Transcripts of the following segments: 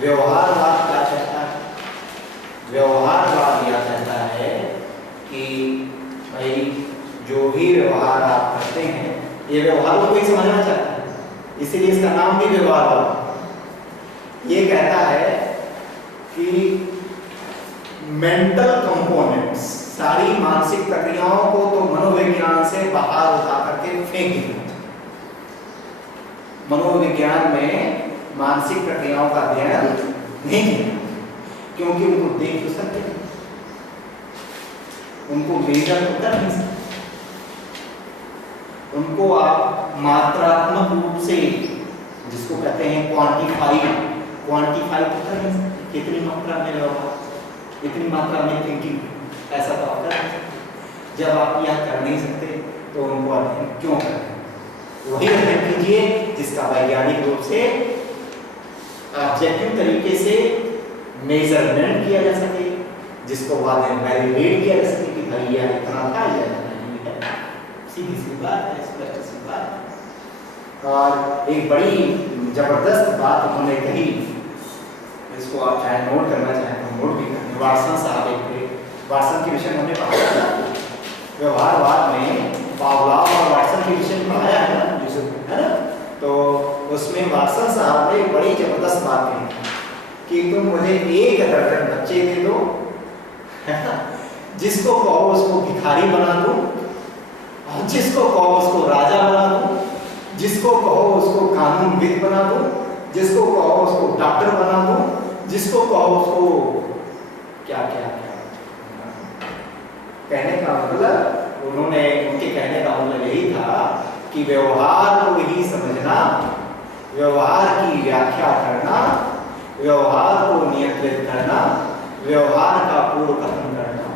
व्यवहारवाद क्या कहता है? व्यवहारवाद यह कहता है कि भाई जो भी व्यवहार आप करते हैं ये व्यवहारों को ही समझना चाहता है, इसीलिए इसका नाम भी व्यवहारवाद। ये कहता है कि मेंटल कंपोनेंट्स, सारी मानसिक प्रक्रियाओं को तो मनोविज्ञान से बाहर उठा करके फेंक दिया। मनोविज्ञान में मानसिक प्रक्रियाओं का अध्ययन नहीं किया, क्योंकि उनको देख तो सकते हैं, उनको मेजर तो कर नहीं सकते, उनको आप मात्रात्मक रूप से, जिसको कहते हैं क्वांटिफाई तो कर नहीं सकते। कितनी मात्रा में व्यवहार, इतनी मात्रा में थिंकिंग, ऐसा तो आप कर नहीं सकते। जब आप यह कर नहीं सकते तो उनको अध्ययन क्यों करते हैं? वही अध्ययन कीजिए जिसका वैज्ञानिक रूप से ऑब्जेक्टिव तरीके से मेजरमेंट किया जा सके, जिसको बाद में वैलिडेट किया जा सके कि भाई यह इतना था या इतना नहीं है। सीधी सी बात है, स्पष्ट सी बात है। और एक बड़ी जबरदस्त बात उन्होंने कही, इसको आप चाहे नोट करना चाहें तो नोट भी करें। वाटसन साहब एक थे, वाटसन के विषय में हमने पढ़ा था व्यवहारवाद में, पावलोव और वाटसन के विषय में पढ़ाया है ना, है ना। तो उसमें वाटसन साहब ने बड़ी जबरदस्त बात कही कि तुम मुझे एक दर्जन बच्चे दे दो, है ना, जिसको कहो उसको भिखारी बना दो, और जिसको कहो उसको राजा बना दो, जिसको कहो उसको कानूनविद बना दो, जिसको कहो उसको डॉक्टर बना दो, जिसको कहो उसको क्या क्या क्या। कहने का मतलब, उन्होंने, उनके कहने का मतलब यही था कि व्यवहार को ही समझना, व्यवहार की व्याख्या करना, व्यवहार को नियंत्रित करना, व्यवहार का पूर्ण कथन करना,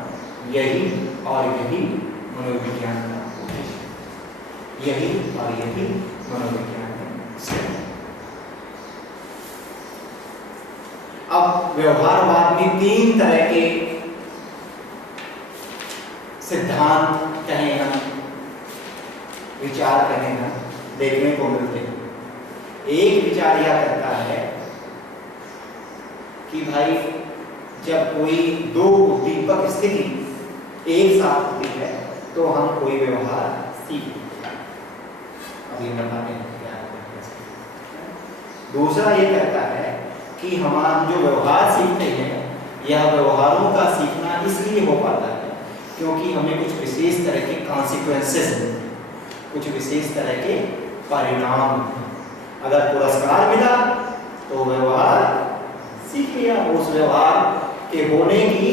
यही और यही मनोविज्ञान का उद्देश्य, यही और यही मनोविज्ञान का। अब व्यवहारवाद में तीन तरह के सिद्धांत कहें हम, विचार कहें हम, देखने को मिलते हैं। एक विचार यह कहता है कि भाई जब कोई दो उद्दीपक स्थिति एक साथ होती है तो हम कोई व्यवहार सीखते हैं। अब ये बताने क्या है। दूसरा ये कहता है कि हम जो व्यवहार सीखते हैं, यह व्यवहारों का सीखना इसलिए हो पाता है क्योंकि हमें कुछ विशेष तरह के कॉन्सिक्वेंसेस, कुछ विशेष तरह के परिणाम। अगर पुरस्कार मिला तो व्यवहार सीख लिया, उस व्यवहार के होने की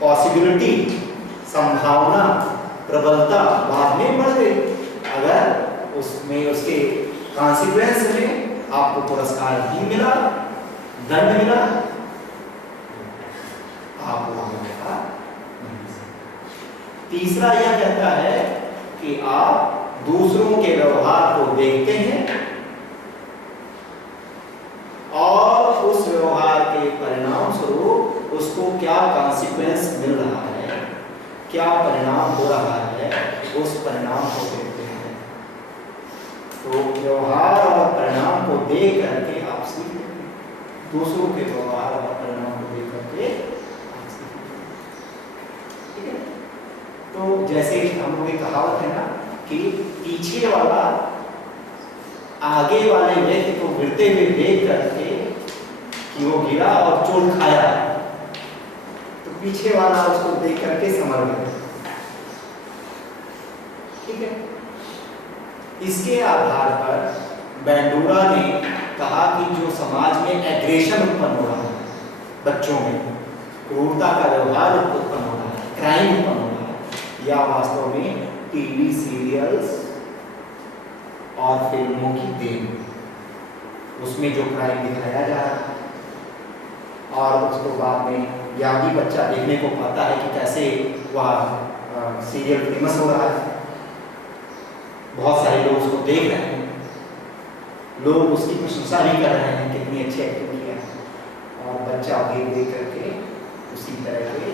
पॉसिबिलिटी, संभावना, प्रबलता बाद में बढ़ गई। अगर उसमें उसके कॉन्सिक्वेंस में आपको पुरस्कार भी मिला, दंड मिला, आप वहां व्यवहार नहीं सीखते। तीसरा यह कहता है कि आप दूसरों के व्यवहार को देखते हैं और उस व्यवहार के परिणाम स्वरूप उसको क्या कॉन्सिक्वेंस मिल रहा है, क्या परिणाम हो रहा है, उस परिणाम को देखते हैं। तो व्यवहार और परिणाम को देख करके आप सीखते हैं, दूसरों के व्यवहार और परिणाम को देख करके आप सीखते हैं। ठीक है। तो जैसे हम लोग की कहावत है ना कि पीछे वाला आगे वाले व्यक्ति को गिरते हुए देख करके कि वो गिरा और चोट खाया, तो पीछे वाला उसको देख करके समझ गया। ठीक है। इसके आधार पर बैंडूरा ने कहा कि जो समाज में एग्रेशन उत्पन्न हो रहा है, बच्चों में क्रूरता का व्यवहार उत्पन्न हो रहा है, क्राइम उत्पन्न हो रहा है, या वास्तव में टीवी सीरियल्स और फिल्मों की देन, उसमें जो क्राइम दिखाया जा रहा है और उसको बाद में या भी बच्चा देखने को पाता है कि कैसे वह सीरियल फेमस हो रहा है, बहुत सारे लोग उसको देख रहे हैं, लोग उसकी प्रशंसा भी कर रहे हैं कितनी अच्छी एक्टिंग किया है, और बच्चा देख करके उसी तरह के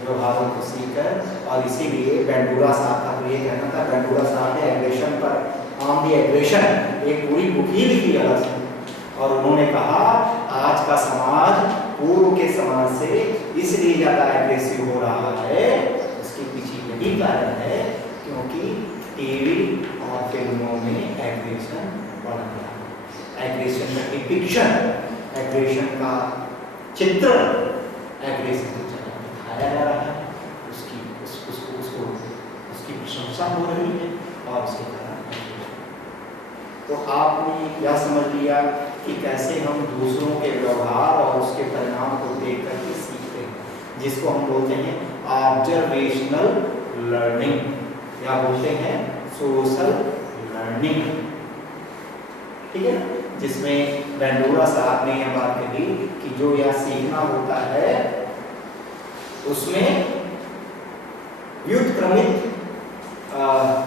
व्यवहारों को सीखकर, और इसीलिए बैंडूरा साहब का तो ये कहना था, बैंडूरा साहब ने एग्रेशन पर, ऑन द एग्रेशन, एक पूरी बुक ही लिखी अलग से, और उन्होंने कहा आज का समाज पूर्व के समाज से इसलिए ज्यादा एग्रेसिव हो रहा है, उसके पीछे यही कारण है क्योंकि टीवी और फिल्मों में एग्रेशन बढ़ गया है। एग्रेशन का डिपिक्शन, एग्रेशन का चित्र, एग्रेशन को दिखाया जा रहा है, उसकी प्रशंसा हो रही है और उसके कारण। तो आपने क्या समझ लिया कि कैसे हम दूसरों के व्यवहार और उसके परिणाम को देख करके सीखते हैं, जिसको हम बोलते हैं ऑब्जर्वेशनल लर्निंग या बोलते हैं सोशल लर्निंग। ठीक है, जिसमें बेंडोरा साहब ने यह बात कही कि जो यह सीखना होता है उसमें व्युत्क्रमित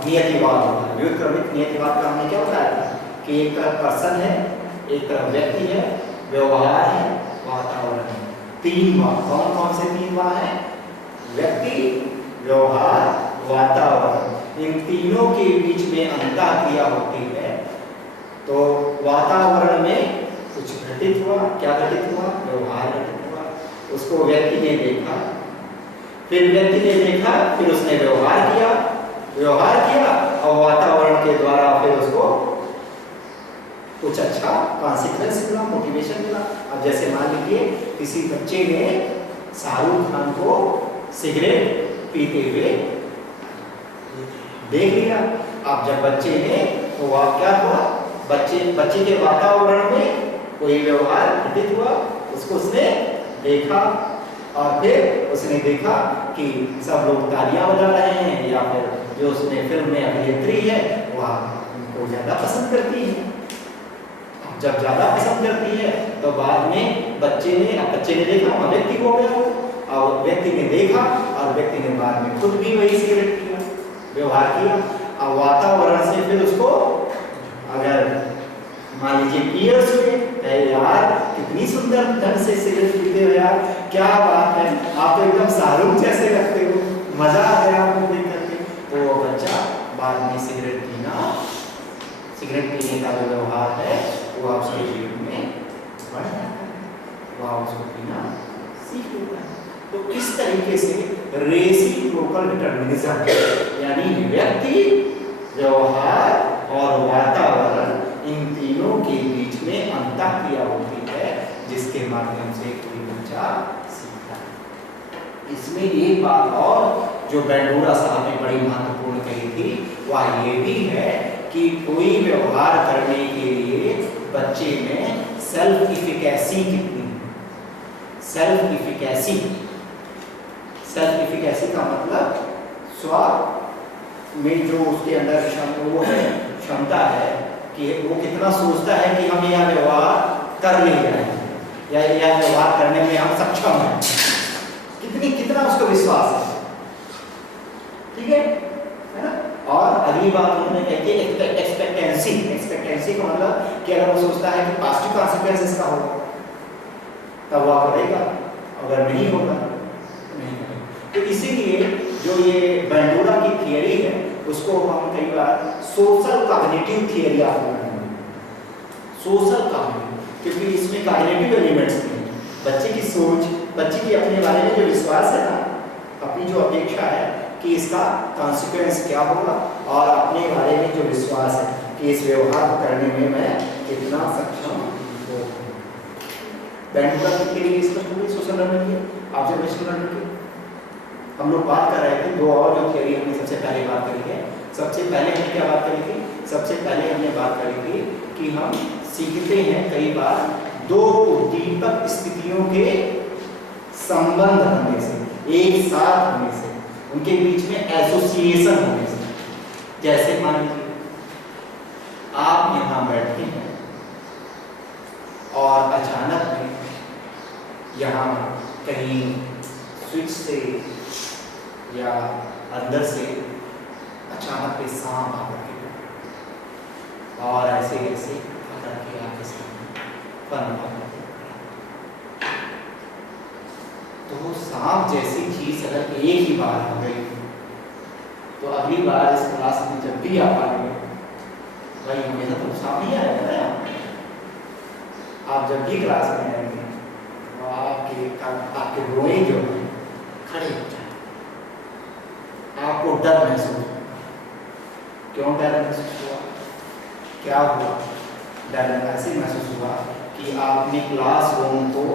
नियतिवाद होता है। व्युत्क्रमित नियतिवाद का हमने क्या बताया था कि एक तरफ पर्सन है, एक तरफ व्यक्ति है, व्यवहार है, वातावरण है। तीन बात, कौन कौन से तीन बात है? व्यक्ति, व्यवहार, वातावरण। इन तीनों के बीच में अंतःक्रिया होती है। तो वातावरण में कुछ घटित हुआ, क्या घटित हुआ? व्यवहार घटित हुआ। उसको व्यक्ति ने देखा, फिर व्यक्ति ने देखा, फिर उसने व्यवहार किया और वातावरण के द्वारा फिर उसको कुछ अच्छा कॉन्सिक्वेंस मिला, मोटिवेशन मिला। अब जैसे मान लीजिए किसी बच्चे ने शाहरुख खान को सिगरेट पीते हुए देख लिया। अब जब बच्चे ने, तो वह क्या हुआ? बच्चे के वातावरण में कोई व्यवहार घटित हुआ, उसको उसने देखा और फिर उसने देखा कि सब लोग तालियां बजा रहे हैं, या फिर जो उसने फिल्म में अभिनेत्री है वह उनको ज्यादा पसंद करती है। जब ज्यादा पसंद करती है तो बाद में बच्चे ने देखा, वह व्यक्ति हो गया, और व्यक्ति ने देखा और व्यक्ति ने बाद में खुद भी वही सिगरेट पिया, व्यवहार किया। अब वातावरण से फिर उसको, अगर मान लीजिए पीयर्स हुए, यार कितनी सुंदर ढंग से सिगरेट पीते हो यार, क्या बात है, आप तो एकदम शाहरुख जैसे लगते हो, मजा आ गया आपको देख करके। तो वो बच्चा बाद में सिगरेट पीने का जो व्यवहार है वो उसके जीवन में बढ़ जाता है, वह उसको पीना सीख लेता है। तो इस तरीके से रेसिप्रोकल डिटरमिनिज्म, यानी व्यक्ति, व्यवहार और वातावरण, इन तीनों के बीच में अंतःक्रिया होती है, जिसके माध्यम से कोई बच्चा सीखता है। इसमें एक बात और जो बेंडोरा साहब ने बड़ी महत्वपूर्ण कही थी, वह ये भी है कि कोई व्यवहार करने के लिए बच्चे में सेल्फ इफिकेसी कितनी है। सेल्फ इफिकेसी का मतलब स्व में जो उसके अंदर क्षमता है कि वो कितना सोचता है कि हम यह व्यवहार कर ले जाएंगे या यह व्यवहार करने में हम सक्षम हैं, कितना उसको विश्वास है। ठीक है ना। और अगली बात उन्होंने कही थी एक्सपेक्टेंसी का मतलब कि अगर वो सोचता है कि पॉजिटिव कॉन्सिक्वेंस इसका होगा तब वह करेगा, अगर नहीं होगा तो नहीं करेगा। तो इसीलिए जो ये बेंडोरा की थियरी है उसको हम कई बार social cognitive theory of learning, social cognitive, क्योंकि इसमें कॉग्निटिव एलिमेंट्स हैं। बच्चे की सोच, बच्चे की अपने बारे में जो विश्वास है ना, अपनी जो अपेक्षा है कि इसका कॉन्सिक्वेंस क्या होगा, और अपने बारे में जो विश्वास है कि इस व्यवहार को करने में मैं कितना सक्षम हूँ। बेंडोरा की थियरी इसका पूरी सोशल लर्निंग की, ऑब्जर्वेशनल लर्निंग की हम लोग बात कर रहे थे। दो और जो थियरी हमने सबसे पहले बात करी है, सबसे पहले हमने क्या बात करी थी? सबसे पहले हमने बात करी थी कि हम सीखते हैं कई बार दो उद्दीपक स्थितियों के संबंध होने से, एक साथ होने से, उनके बीच में एसोसिएशन होने से। जैसे मान लीजिए आप यहाँ बैठे हैं और अचानक में यहाँ कहीं स्विच से या अंदर से अचानक पे सांप आकर के और ऐसे आकर के आपके सामने तो सांप जैसी चीज अगर एक ही बार हो गई तो अगली बार इस क्लास में जब भी आप आएंगे भाई हमेशा तो सांप नहीं आएगा ना। आप जब भी क्लास में आएंगे तो आपके रोए जो है खड़े हो जाए, आपको डर महसूस हो। क्यों डर महसूस हुआ? क्या हुआ? डर ऐसे महसूस हुआ कि आपने क्लासरूम को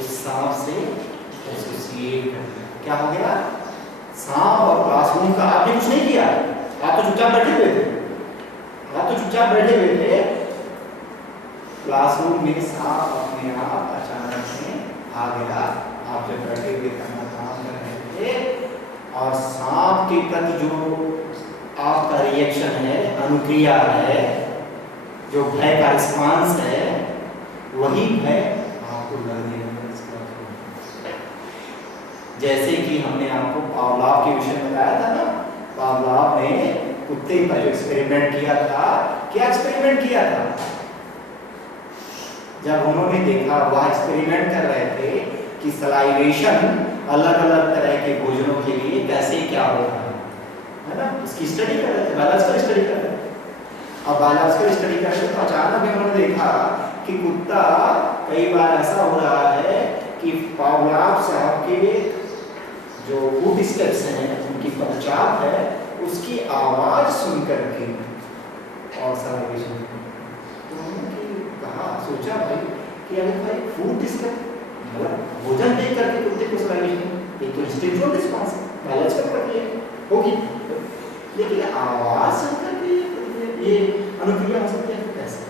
उस सांप से एसोसिएट कर दिया। क्या हो गया? सांप और क्लासरूम का आपने कुछ नहीं किया, आप तो चुपचाप बैठे हुए थे, क्लासरूम में सांप अपने आप अचानक से आ गया। आप जब बैठे हुए अपना काम कर रहे थे और सांप के प्रति जो आपका रिएक्शन है, अनुक्रिया है, जो भय का रिस्पांस है, वही भय आपको लगने लगा। जैसे कि हमने आपको पावलाव के विषय में बताया था ना, पावलाव ने कुत्ते पर जो एक्सपेरिमेंट किया था, क्या एक्सपेरिमेंट किया था? जब उन्होंने देखा, वह एक्सपेरिमेंट कर रहे थे कि सलाइवेशन अलग अलग तरह के भोजनों के लिए कैसे क्या होता है ना, उसकी स्टडी कर रहे थे, बायोलॉजिकल स्टडी कर रहे थे। अब बायोलॉजिकल स्टडी कर रहे थे तो अचानक उन्होंने देखा कि कुत्ता कई बार ऐसा हो रहा है कि पावलाव साहब के जो फूड स्टेप्स हैं, उनकी पदचाप है, उसकी आवाज सुन करके और सलाइवेशन कहा, सोचा भाई कि अगर भाई फूड स्टेप मतलब भोजन देख करके कुत्ते को सलाइवेशन, ये तो इंस्टिंक्चुअल रिस्पांस है, बायोलॉजिकल प्रक्रिया होगी, लेकिन आवाज सुन करके ये अनुक्रिया हो सकती है कैसे?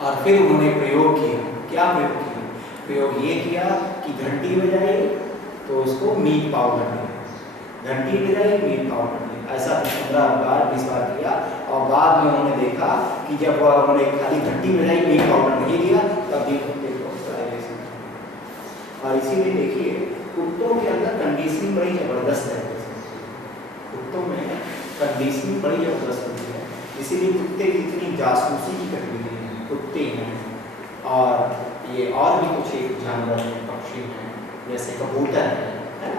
और फिर उन्होंने प्रयोग किया। क्या प्रयोग किया? प्रयोग ये किया कि घंटी बजाई तो उसको मीट पाउडर दिया, घंटी बजाई मीट पाउडर दिया, ऐसा 15 बार 20 बार किया। और बाद में उन्होंने देखा कि जब उन्होंने खाली घंटी बजाई, मीट पाउडर नहीं दिया, तब भी कुत्ते को सलाइवेशन। और इसीलिए देखिए कुत्तों के अंदर कंडीशनिंग बड़ी जबरदस्त है, कुत्तों में कंडीशनिंग बड़ी जबरदस्त होती है। इसीलिए कुत्ते की इतनी जासूसी की गतिविधि है, कुत्ते हैं और ये और भी कुछ एक जानवर हैं, पक्षी हैं, जैसे कबूतर है ना,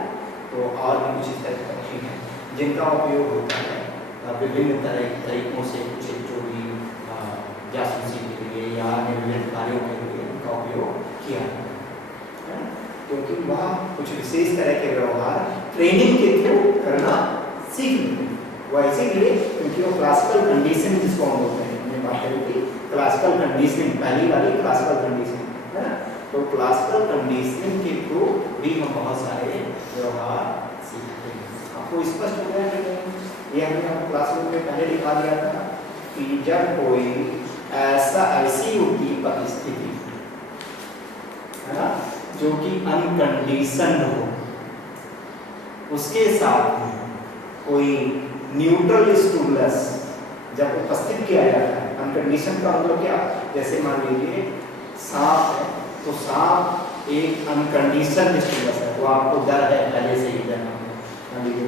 तो और भी कुछ इस तरह के पक्षी हैं जिनका उपयोग होता है विभिन्न तरीकों से कुछ जो भी जासूसी के लिए या अन्य विभिन्न कार्यों के लिए उनका उपयोग किया है, क्योंकि वह कुछ विशेष तरह के व्यवहार ट्रेनिंग के थ्रू करना सीख लेते हैं। वह इसीलिए क्योंकि वो क्लासिकल कंडीशन जिसको हम बोलते हैं, हमने बात करी थी क्लासिकल कंडीशनिंग, पहली वाली क्लासिकल कंडीशनिंग है ना, तो क्लासिकल कंडीशनिंग के थ्रू भी हम बहुत सारे व्यवहार सीखते हैं। आपको स्पष्ट हो गया है? ये हमने आपको क्लासरूम में पहले दिखा दिया था कि जब कोई ऐसी उद्दीपक स्थिति है ना जो कि अनकंडीशनड हो, उसके साथ कोई न्यूट्रल स्टिमुलस जब उपस्थित किया जाता है। अनकंडीशन का मतलब क्या? जैसे मान लीजिए सांप है, तो सांप एक अनकंडीशन स्टिमुलस है, तो आपको डर है पहले से ही, डर मान लीजिए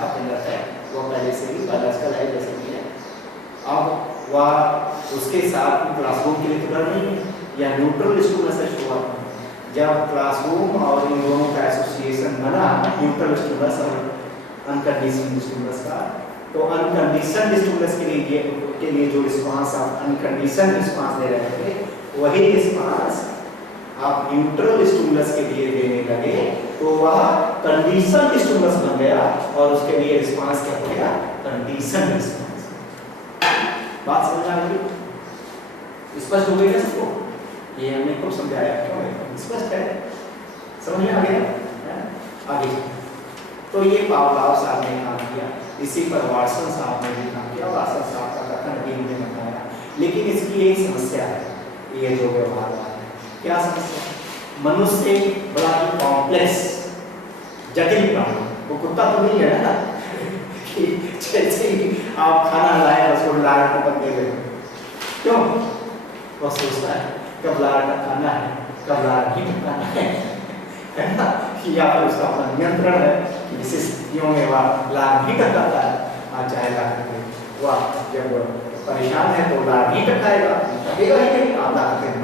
आपको डर है, वो पहले से ही बायोलॉजिकल है जैसे कि है। अब वह उसके साथ क्लासरूम के लिए तो डर नहीं है, या न्यूट्रल स्टिमुलस से शुरुआत में जब क्लासरूम और इन दोनों का एसोसिएशन बना, न्यूट्रल स्टिमुलस और अनकंडीशनड स्टिमुलस का, तो अनकंडीशनड स्टिमुलस के लिए जो रिस्पांस आप अनकंडीशनड रिस्पांस दे रहे थे, वही रिस्पांस आप न्यूट्रल स्टिमुलस के लिए देने लगे, तो वह कंडीशनड स्टिमुलस बन गया और उसके लिए रिस्पांस क्या हो गया? Conditioned response. बात समझ आ गई? स्पष्ट हो गई सबको? ये हमने खूब समझाया, क्यों स्पष्ट है? समझ में आ गया? आगे तो ये पावलाव साहब ने काम किया, इसी पर वाटसन साहब ने भी काम किया, वाटसन साहब का कथन भी हमने बताया। लेकिन इसकी एक समस्या है, ये जो व्यवहार है, क्या समस्या? मनुष्य बड़ा ही कॉम्प्लेक्स जटिल प्राणी, वो कुत्ता तो नहीं है ना कि जैसे ही आप खाना लाए बस वो लाड़ को बंदे गए, क्यों? वो सोचता है कब लाड़ का खाना है, कब लाड़ नहीं खाना है ना, या फिर उसका अपना नियंत्रण है कि विशेष स्थितियों में वह लाड़ नहीं टपकाता है, चाहे लाड़ वह जब परेशान है तो लाड़ नहीं टपकाएगा, टपकेगा ही नहीं, आप लाते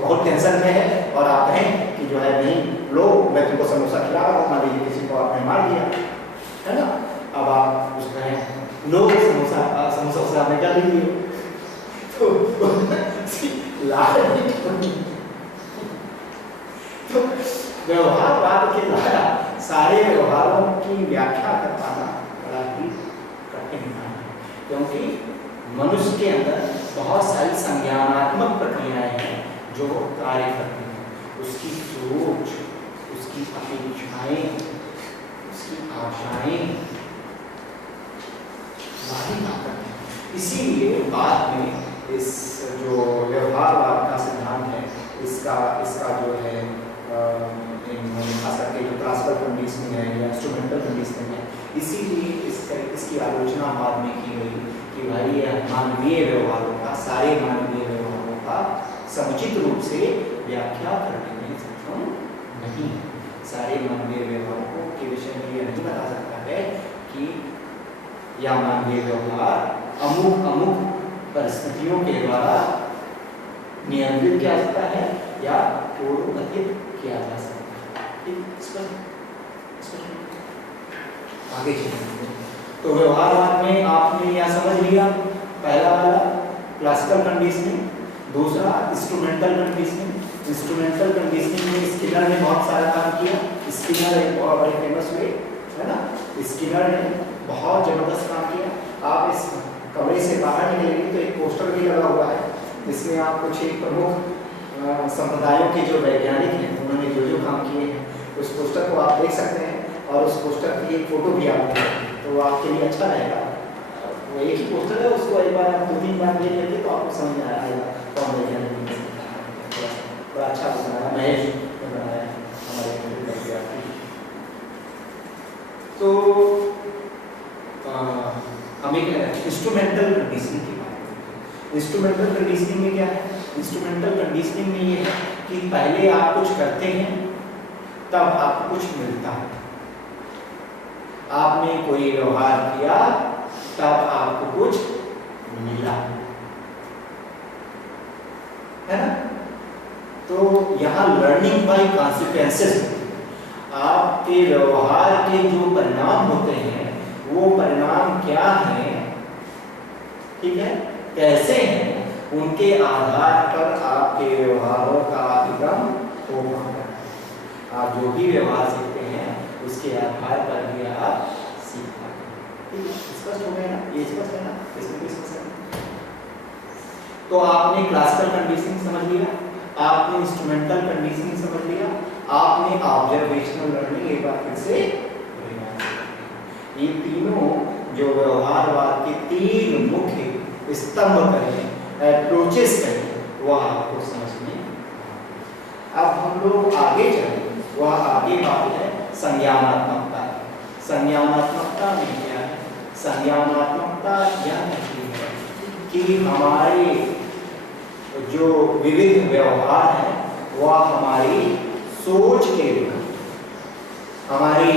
बहुत टेंशन में है और आप कहें कि जो है नहीं लो मैं तुमको समोसा खिला रहा हूँ, मान लीजिए किसी को आपने मार दिया है ना, अब आप उसको कहें लो समोसा, समोसा उसे आपने क्या लीजिए, तो लाल तो व्यवहारवाद के द्वारा सारे व्यवहारों की व्याख्या कर पाना बड़ा ही कठिन है, क्योंकि मनुष्य के अंदर बहुत सारी संज्ञानात्मक प्रक्रियाएं हैं जो कार्य करती हैं। उसकी सोच, उसकी अपेक्षाएं, उसकी आशाएं बाधित करती हैं। इसीलिए बाद में इस जो व्यवहारवाद का सिद्धांत है, इसका जो है खास करके जो क्लासिकल कंडीशनिंग है या इंस्ट्रूमेंटल कंडीशनिंग है, इसीलिए इसकी आलोचना बाद में की गई कि भाई मानवीय व्यवहारों का, सारे मानवीय व्यवहारों का समुचित रूप से व्याख्या करने में सक्षम नहीं है। सारे मानवीय व्यवहारों के विषय में यह नहीं बता सकता है कि यह मानवीय व्यवहार अमुक अमुक परिस्थितियों के द्वारा नियंत्रित किया जाता है या पूर्वगतित किया जा सकता है। आगे चलिए। तो व्यवहारवाद में आपने यह समझ लिया, पहला वाला क्लासिकल कंडीशनिंग, दूसरा इंस्ट्रूमेंटल कंडीशनिंग। इंस्ट्रूमेंटल कंडीशनिंग में स्किनर ने बहुत सारा काम किया। स्किनर एक बहुत बड़े फेमस हुए, है ना। स्किनर ने बहुत जबरदस्त काम किया। आप इस कमरे से बाहर निकलेंगे तो एक पोस्टर भी लगा हुआ है, जिसमें आप कुछ एक प्रमुख संप्रदायों के जो वैज्ञानिक हैं उन्होंने जो जो काम किए हैं उस पोस्टर को आप देख सकते हैं, और उस पोस्टर की एक फोटो भी आपको तो आपके लिए अच्छा रहेगा। वो एक ही पोस्टर है, उसको एक बार आप 2-3 बार देख लेंगे तो आपको समझ में आएगा कौन वैज्ञानिक बड़ा अच्छा बनाया, महेश ने बनाया हमारे। तो हम एक इंस्ट्रूमेंटल कंडीशनिंग की बात करते हैं। इंस्ट्रूमेंटल कंडीशनिंग में क्या है? इंस्ट्रूमेंटल कंडीशनिंग में ये है कि पहले आप कुछ करते हैं तब आपको कुछ मिलता है। आपने कोई व्यवहार किया तब आपको कुछ मिला, है ना। तो यहाँ लर्निंग बाय कॉन्सिक्वेंसेस, आपके व्यवहार के जो परिणाम होते हैं वो परिणाम क्या हैं, ठीक है, कैसे हैं, उनके आधार पर आपके व्यवहारों का अधिगम होगा। आप जो भी व्यवहार सीखते हैं उसके आधार पर भी आप सीख पाते हैं। स्पष्ट हो गया ना? ये स्पष्ट है ना? इसमें भी स्पष्ट है। तो आपने क्लासिकल कंडीशनिंग समझ लिया, आपने इंस्ट्रूमेंटल कंडीशनिंग समझ लिया, आपने ऑब्जर्वेशनल लर्निंग एक बार फिर से। ये तीनों जो व्यवहारवाद के 3 मुख्य स्तंभ करें, अप्रोचेस करें, वह आपको समझ में। अब हम लोग आगे चलें, वह आगे बात है संज्ञानात्मकता। संज्ञानात्मकता में क्या है? संज्ञानात्मकता यह कहती है कि हमारे जो विविध व्यवहार हैं वह हमारी सोच के, हमारी